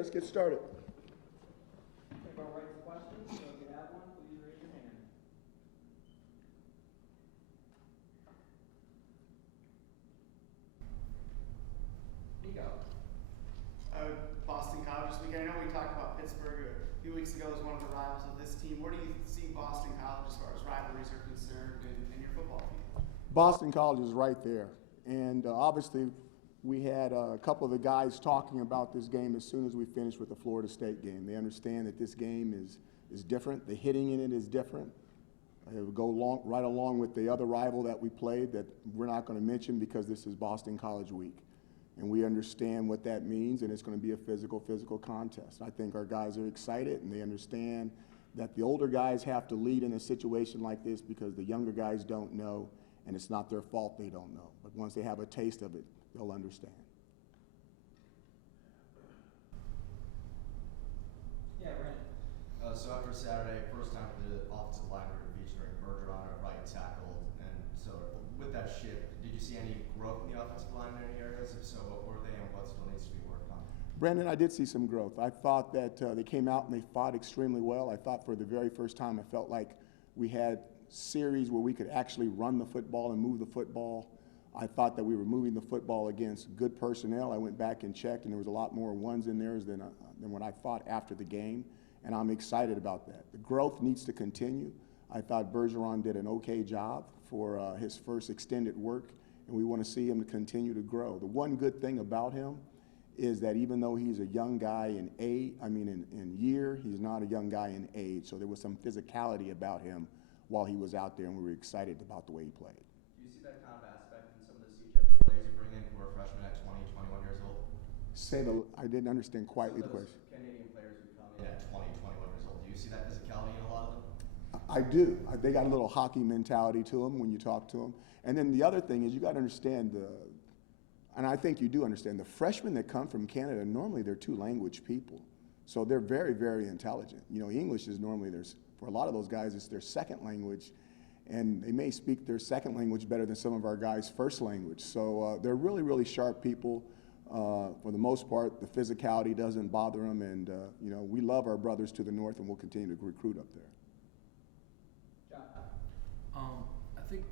let's get started. Take our right to questions. So if you have one, please raise your hand. Nico. Boston College this weekend. I know we talked about Pittsburgh a few weeks ago as one of the rivals of this team. Where do you see Boston College as far as rivalries are concerned in your football team? Boston College is right there. And obviously, we had a couple of the guys talking about this game as soon as we finished with the Florida State game. They understand that this game is different. The hitting in it is different. It would go right along with the other rival that we played that we're not going to mention because this is Boston College week. And we understand what that means, and it's going to be a physical contest. I think our guys are excited, and they understand that the older guys have to lead in a situation like this because the younger guys don't know, and it's not their fault they don't know. But once they have a taste of it, they'll understand. Yeah, Brandon. So after Saturday, first time for the offensive line featuring Bergeron at right tackle, and so with that shift, did you see any growth in the offensive line in any areas? If so, what were they and what still needs to be worked on? Brandon, I did see some growth. I thought that they came out and they fought extremely well. I thought for the very first time I felt like we had series where we could actually run the football and move the football. I thought that we were moving the football against good personnel. I went back and checked, and there was a lot more ones in there than what I thought after the game, and I'm excited about that. The growth needs to continue. I thought Bergeron did an okay job for his first extended work, and we want to see him to continue to grow. The one good thing about him is that even though he's a young guy in year, he's not a young guy in age. So there was some physicality about him while he was out there, and we were excited about the way he played. Do you see that kind of aspect in some of the CJ players you bring in who are freshmen at 20, 21 years old? I didn't understand quietly the question. Canadian players who come in at 20, 21 years old, do you see that physicality in a lot of them? I do. They got a little hockey mentality to them when you talk to them. And then the other thing is you got to understand and I think you do understand, the freshmen that come from Canada, normally they're two-language people. So they're very, very intelligent. You know, English is normally for a lot of those guys, it's their second language. And they may speak their second language better than some of our guys' first language. So they're really, really sharp people. For the most part, the physicality doesn't bother them. And, you know, we love our brothers to the north, and we'll continue to recruit up there. I think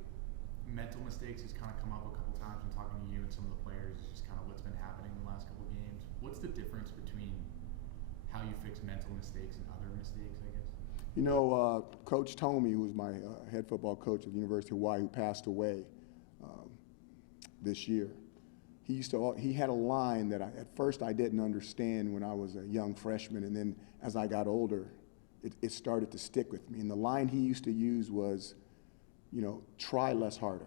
mental mistakes has kind of come up a couple times when talking to you and some of the players. It's just kind of what's been happening in the last couple of games. What's the difference between how you fix mental mistakes and other mistakes, I guess? You know, Coach Tomey, who was my head football coach at the University of Hawaii, who passed away this year, he had a line that at first I didn't understand when I was a young freshman, and then as I got older, it started to stick with me. And the line he used to use was, you know, try less harder.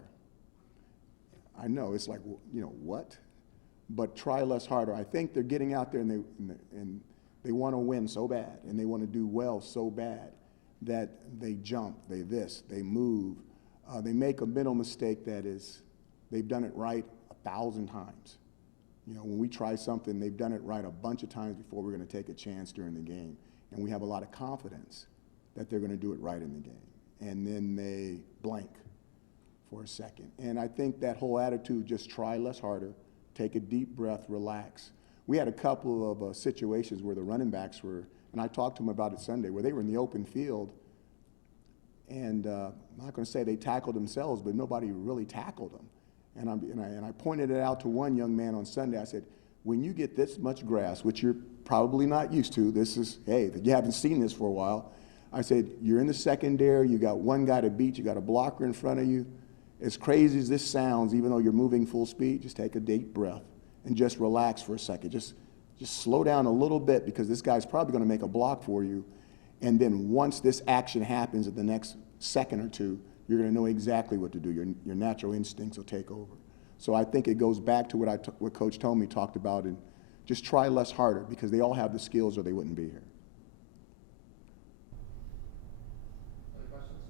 I know, it's like, you know, what? But try less harder. I think they're getting out there and they want to win so bad, and they want to do well so bad that they jump, they move. They make a mental mistake that is, they've done it right 1,000 times. You know, when we try something, they've done it right a bunch of times before we're going to take a chance during the game. And we have a lot of confidence that they're going to do it right in the game. And then they blank for a second. And I think that whole attitude, just try less harder, take a deep breath, relax. We had a couple of situations where the running backs were, and I talked to them about it Sunday, where they were in the open field, and I'm not going to say they tackled themselves, but nobody really tackled them. And I pointed it out to one young man on Sunday. I said, when you get this much grass, which you're probably not used to, this is, hey, you haven't seen this for a while. I said, you're in the secondary, you got one guy to beat, you got a blocker in front of you. As crazy as this sounds, even though you're moving full speed, just take a deep breath and just relax for a second. Just slow down a little bit, because this guy's probably going to make a block for you. And then once this action happens at the next second or two, you're going to know exactly what to do. Your natural instincts will take over. So I think it goes back to what Coach Tomey talked about, and just try less harder, because they all have the skills or they wouldn't be here. Other questions?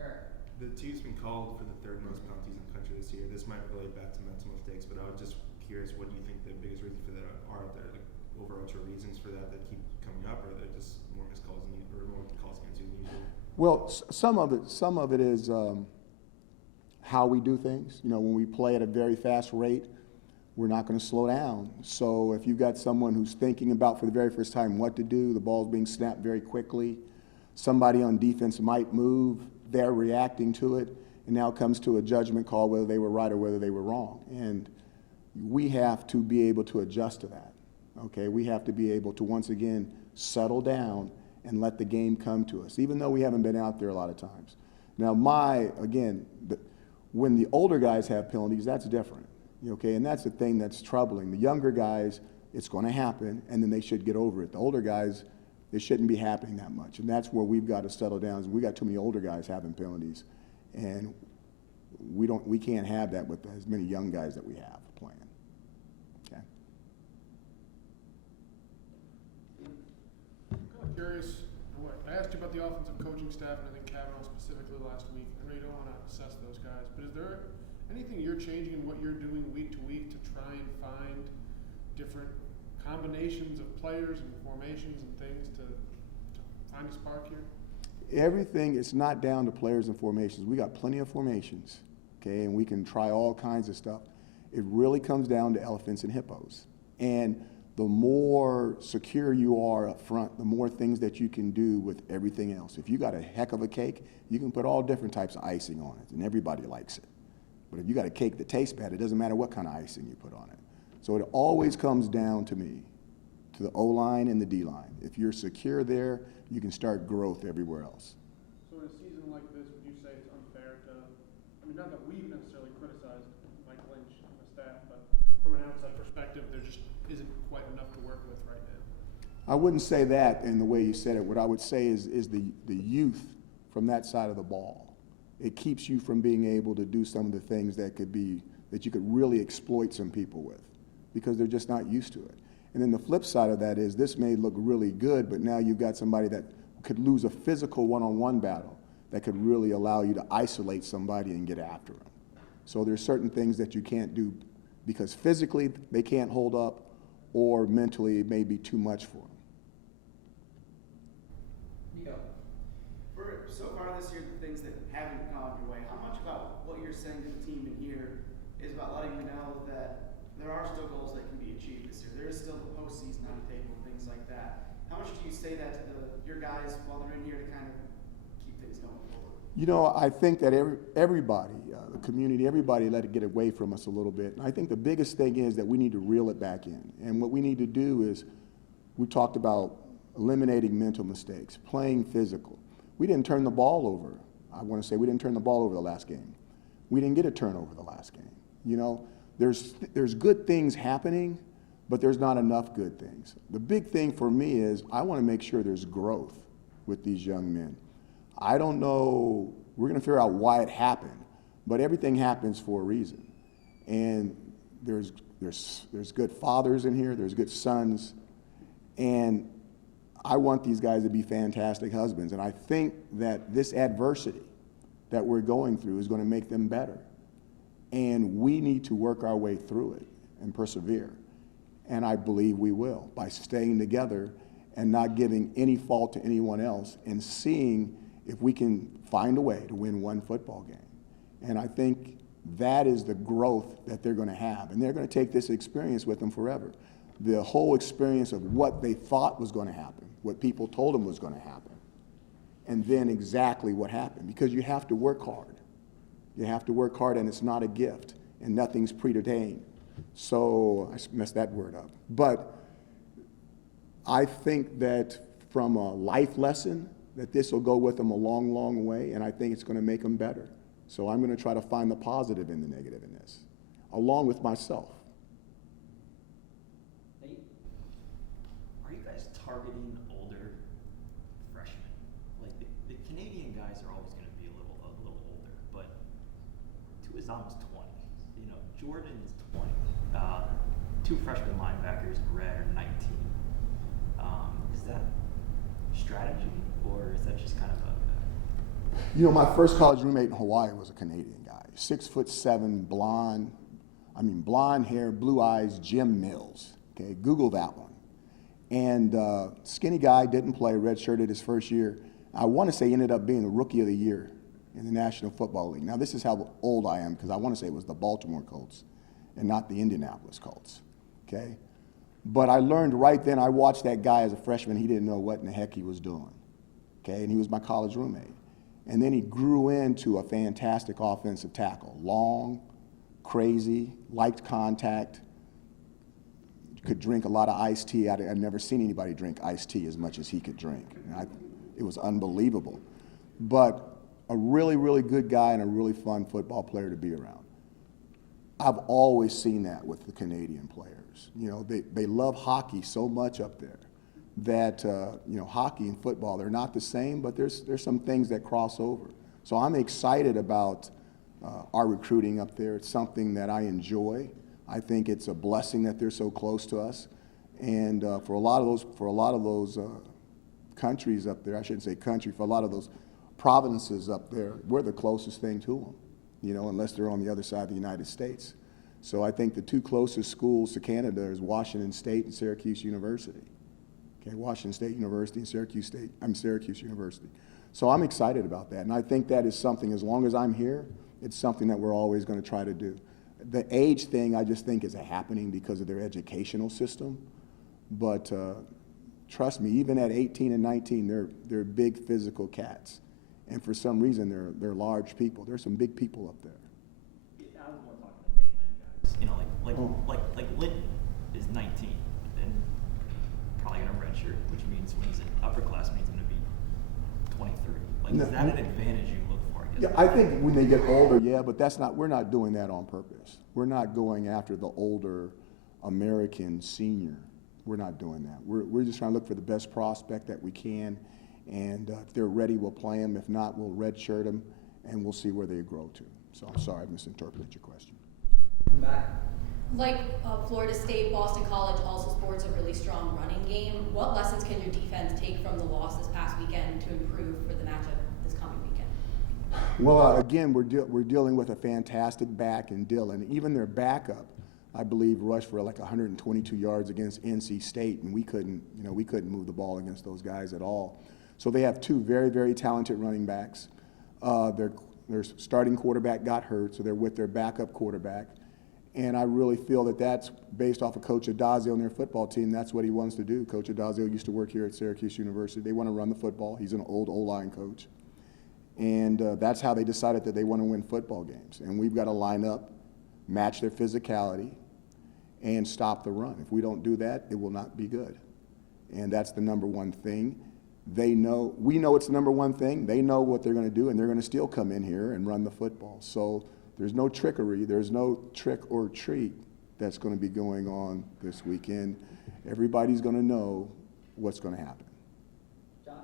Eric. The team's been called for the third most penalties in the country this year. This might relate back to mental mistakes, but I was just curious, what do you think the biggest reasons for that are? Are there like overarching reasons for that keep coming up, or are there just more missed calls or more calls against you than usual? Well, some of it is how we do things. You know, when we play at a very fast rate, we're not going to slow down. So if you've got someone who's thinking about for the very first time what to do, the ball's being snapped very quickly, somebody on defense might move, they're reacting to it, and now it comes to a judgment call whether they were right or whether they were wrong. And we have to be able to adjust to that, okay? We have to be able to, once again, settle down and let the game come to us, even though we haven't been out there a lot of times. Now, when the older guys have penalties, that's different, okay? And that's the thing that's troubling. The younger guys, it's going to happen, and then they should get over it. The older guys, it shouldn't be happening that much, and that's where we've got to settle down. We got too many older guys having penalties, and we can't have that with as many young guys that we have playing. Okay. I'm kind of curious. I asked you about the offensive coaching staff, and I think Kavanaugh specifically last week. I know you don't want to assess those guys, but is there anything you're changing in what you're doing week to week to try and find different combinations of players and formations and things to find a spark here? Everything, it's not down to players and formations. We got plenty of formations, okay, and we can try all kinds of stuff. It really comes down to elephants and hippos. And the more secure you are up front, the more things that you can do with everything else. If you got a heck of a cake, you can put all different types of icing on it, and everybody likes it. But if you got a cake that tastes bad, it doesn't matter what kind of icing you put on it. So it always comes down to me, to the O-line and the D-line. If you're secure there, you can start growth everywhere else. So in a season like this, would you say it's unfair to, I mean, not that we've necessarily criticized Mike Lynch and the staff, but from an outside perspective, there just isn't quite enough to work with right now? I wouldn't say that in the way you said it. What I would say is the youth from that side of the ball. It keeps you from being able to do some of the things that you could really exploit some people with, because they're just not used to it. And then the flip side of that is this may look really good, but now you've got somebody that could lose a physical one-on-one battle that could really allow you to isolate somebody and get after them. So there's certain things that you can't do because physically they can't hold up, or mentally it may be too much for them. For so far this year, the things that haven't gone your way, how much about what you're saying to the team in here is about letting me know that there are still goals that can be achieved this year? There is still the postseason on the table, things like that. How much do you say that to your guys while they're in here to kind of keep things going forward? You know, I think that everybody, the community, everybody let it get away from us a little bit. And I think the biggest thing is that we need to reel it back in. And what we need to do is, we talked about eliminating mental mistakes, playing physical. We didn't turn the ball over. I want to say we didn't turn the ball over the last game. We didn't get a turnover the last game. You know, there's good things happening, but there's not enough good things. The big thing for me is I want to make sure there's growth with these young men. I don't know, we're going to figure out why it happened, but everything happens for a reason. And there's good fathers in here, there's good sons, and I want these guys to be fantastic husbands. And I think that this adversity that we're going through is going to make them better. And we need to work our way through it and persevere. And I believe we will, by staying together and not giving any fault to anyone else, and seeing if we can find a way to win one football game. And I think that is the growth that they're going to have. And they're going to take this experience with them forever. The whole experience of what they thought was going to happen, what people told them was going to happen, and then exactly what happened. Because you have to work hard. You have to work hard, and it's not a gift, and nothing's preordained. So I messed that word up. But I think that from a life lesson, that this will go with them a long, long way, and I think it's going to make them better. So I'm going to try to find the positive in the negative in this, along with myself. Are you guys targeting older freshmen? Like the Canadian guys are always going to be a little older, but Tua's almost 20. You know, Jordan is 20. Two freshman linebackers in red are 19. Is that strategy, or is that just kind of a? You know, my first college roommate in Hawaii was a Canadian guy, 6'7", blonde hair, blue eyes, Jim Mills. Okay, Google that one. And skinny guy, didn't play, redshirted his first year. I want to say he ended up being the rookie of the year in the National Football League. Now, this is how old I am, because I want to say it was the Baltimore Colts. and not the Indianapolis Colts, okay? But I learned right then, I watched that guy as a freshman, he didn't know what in the heck he was doing, okay? And he was my college roommate. And then he grew into a fantastic offensive tackle. Long, crazy, liked contact, could drink a lot of iced tea. I've never seen anybody drink iced tea as much as he could drink. It was unbelievable. But a really, really good guy and a really fun football player to be around. I've always seen that with the Canadian players. You know, they love hockey so much up there that, you know, hockey and football, they're not the same, but there's some things that cross over. So I'm excited about our recruiting up there. It's something that I enjoy. I think it's a blessing that they're so close to us. And for a lot of those countries up there, I shouldn't say country, for a lot of those provinces up there, we're the closest thing to them, you know, unless they're on the other side of the United States. So I think the two closest schools to Canada is Washington State and Syracuse University. Okay, Washington State University and Syracuse University. So I'm excited about that. And I think that is something, as long as I'm here, it's something that we're always going to try to do. The age thing, I just think, is happening because of their educational system. But trust me, even at 18 and 19, they're big physical cats. And for some reason, they're large people. There's some big people up there. Yeah, I was more talking to mainland guys. You know, like Linton is 19 and probably gonna redshirt, which means when he's an upperclassman, he's gonna be 23. Like, is that an advantage you look for? Yeah, I think when they get older, yeah, but we're not doing that on purpose. We're not going after the older American senior. We're not doing that. We're just trying to look for the best prospect that we can, and if they're ready, we'll play them. If not, we'll redshirt them, and we'll see where they grow to. So I'm sorry I misinterpreted your question. Matt? Like Florida State, Boston College also sports a really strong running game. What lessons can your defense take from the loss this past weekend to improve for the matchup this coming weekend? Well, again, we're dealing with a fantastic back in Dillon. Even their backup, I believe, rushed for like 122 yards against NC State, and we couldn't move the ball against those guys at all. So they have two very, very talented running backs. Their starting quarterback got hurt, so they're with their backup quarterback. And I really feel that that's based off of Coach Adazio and their football team. That's what he wants to do. Coach Adazio used to work here at Syracuse University. They want to run the football. He's an old O-line coach. And that's how they decided that they want to win football games. And we've got to line up, match their physicality, and stop the run. If we don't do that, it will not be good. And that's the number one thing. We know it's the number one thing. They know what they're going to do, and they're going to still come in here and run the football. So there's no trickery. There's no trick or treat that's going to be going on this weekend. Everybody's going to know what's going to happen. John?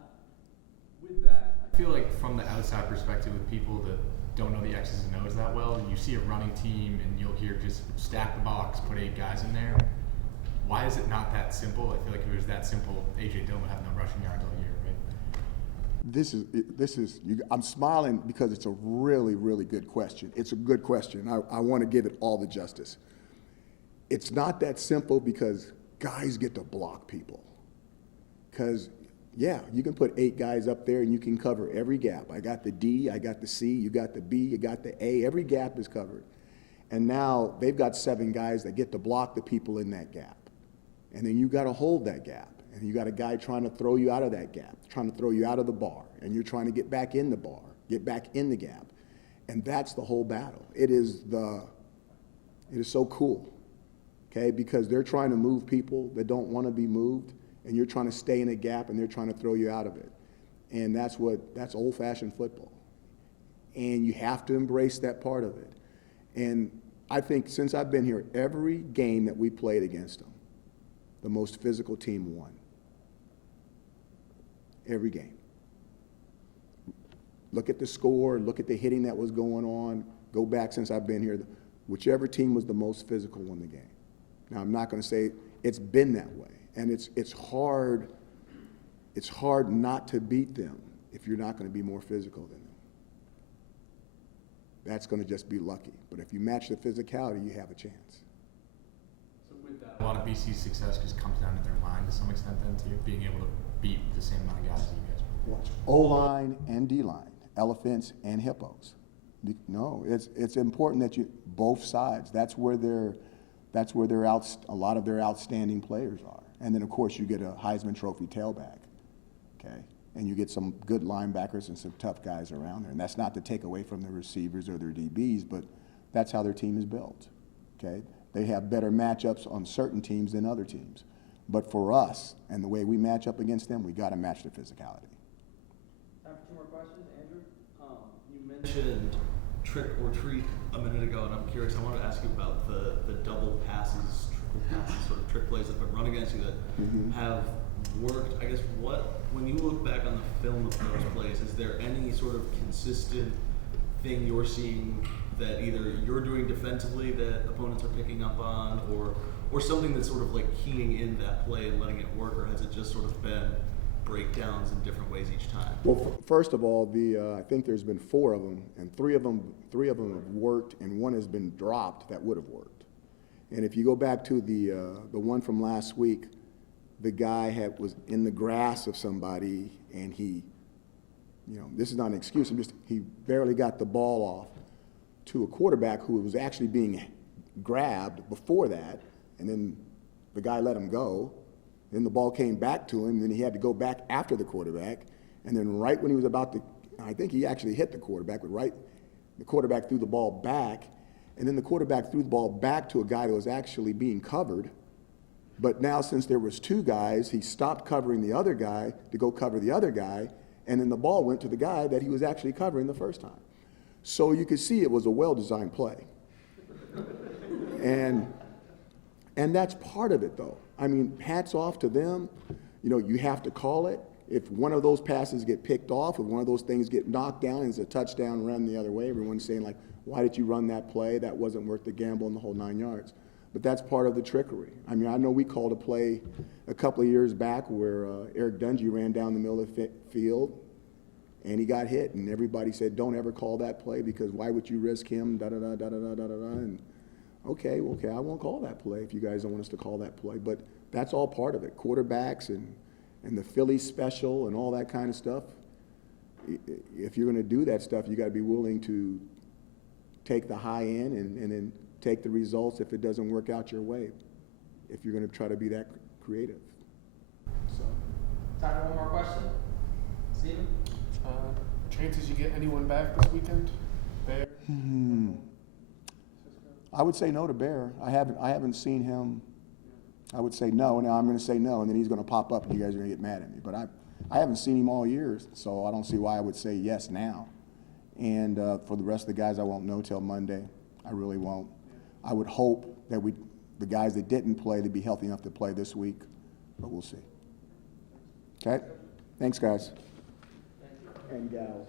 With that, I feel like from the outside perspective, with people that don't know the X's and O's that well, you see a running team and you'll hear just stack the box, put 8 guys in there. Why is it not that simple? I feel like if it was that simple, A.J. Dillon would have no rushing yards all year, right? I'm smiling because it's a really, really good question. It's a good question. I want to give it all the justice. It's not that simple because guys get to block people. Because, yeah, you can put 8 guys up there and you can cover every gap. I got the D, I got the C, you got the B, you got the A. Every gap is covered. And now they've got 7 guys that get to block the people in that gap. And then you got to hold that gap. And you got a guy trying to throw you out of that gap, trying to throw you out of the bar, and you're trying to get back in the bar, get back in the gap. And that's the whole battle. It is so cool, okay, because they're trying to move people that don't want to be moved, and you're trying to stay in a gap, and they're trying to throw you out of it. And that's old-fashioned football. And you have to embrace that part of it. And I think since I've been here, every game that we played against them, the most physical team won. Every game. Look at the score, look at the hitting that was going on, go back since I've been here. Whichever team was the most physical won the game. Now, I'm not going to say it's been that way, and it's hard not to beat them if you're not going to be more physical than them. That's going to just be lucky. But if you match the physicality, you have a chance. so with that, A lot of BC's success just comes down to their line to some extent then too, being able to beat the same amount of guys that you guys do. Watch O-line and D-line, elephants and hippos. No, it's important that both sides. That's where a lot of their outstanding players are. And then of course you get a Heisman Trophy tailback, okay? And you get some good linebackers and some tough guys around there. And that's not to take away from their receivers or their DBs, but that's how their team is built, okay? They have better matchups on certain teams than other teams. But for us, and the way we match up against them, we got to match their physicality. Time for 2 more questions. Andrew? You mentioned trick or treat a minute ago, and I'm curious. I wanted to ask you about the double passes, triple passes, sort of trick plays that have been run against you that have worked. I guess when you look back on the film of those plays, is there any sort of consistent thing you're seeing that either you're doing defensively that opponents are picking up on, or something that's sort of like keying in that play and letting it work, or has it just sort of been breakdowns in different ways each time? Well, first of all, I think there's been 4 of them, and three of them have worked, and 1 has been dropped that would have worked. And if you go back to the one from last week, the guy was in the grass of somebody, and this is not an excuse. He barely got the ball off to a quarterback who was actually being grabbed before that, and then the guy let him go. Then the ball came back to him, and then he had to go back after the quarterback. And then right when he was about to, I think he actually hit the quarterback, but the quarterback threw the ball back, and then the quarterback threw the ball back to a guy that was actually being covered. But now since there was 2 guys, he stopped covering the other guy to go cover the other guy, and then the ball went to the guy that he was actually covering the first time. So you could see it was a well-designed play. And that's part of it, though. I mean, hats off to them. You have to call it. If one of those passes get picked off, if one of those things get knocked down and it's a touchdown run the other way, everyone's saying, like, why did you run that play? That wasn't worth the gamble in the whole 9 yards. But that's part of the trickery. I mean, I know we called a play a couple of years back where Eric Dungy ran down the middle of the field, and he got hit, and everybody said, don't ever call that play because why would you risk him, da-da-da, da-da-da, da-da-da, and okay, I won't call that play if you guys don't want us to call that play. But that's all part of it. Quarterbacks and the Philly special and all that kind of stuff. If you're going to do that stuff, you got to be willing to take the high end and then take the results if it doesn't work out your way, if you're going to try to be that creative. So. Time for 1 more question. Steven? Chances you get anyone back this weekend? Bear? I would say no to Bear. I haven't seen him. I would say no. Now I'm going to say no, and then he's going to pop up, and you guys are going to get mad at me. But I haven't seen him all year, so I don't see why I would say yes now. And for the rest of the guys, I won't know till Monday. I really won't. I would hope that the guys that didn't play, they'd be healthy enough to play this week, but we'll see. Okay? Thanks, guys. Thank you. And gals.